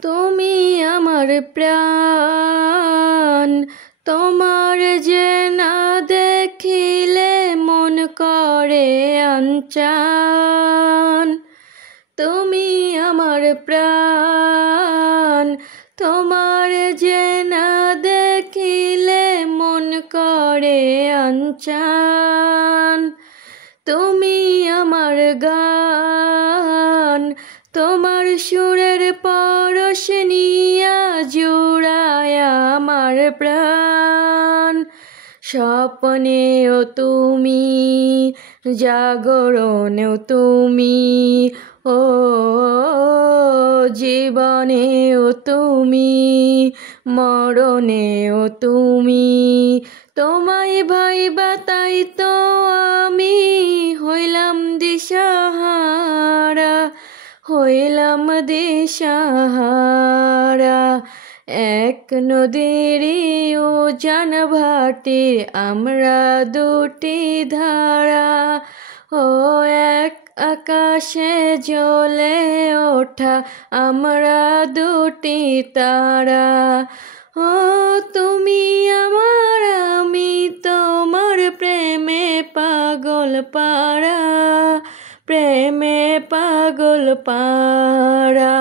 তুমি আমার প্রাণ, তোমার যে না দেখিলে মন করে আনচান। তুমি আমার প্রাণ, তোমার যে না দেখিলে মন করে আনচান। তুমি আমার গান, তোমার সুরের পরশ নিয়া জুড়ায় আমার প্রাণ। স্বপ্নেও তুমি, জাগরণেও তুমি, ও জীবনেও তুমি, মরণেও তুমি। তোমায় ভাইবা তাই তো আমি হইলাম দিশাহারা, হইলাম দিশাহারা। এক নদীরই উজান ভাটির আমরা দুটি ধারা, ও এক আকাশে জ্বলে ওঠা আমরা দুটি তারা। ও তুমি আমার, আমি তোমার, প্রেমে পাগল পারা, প্রেমে পাগল পারা।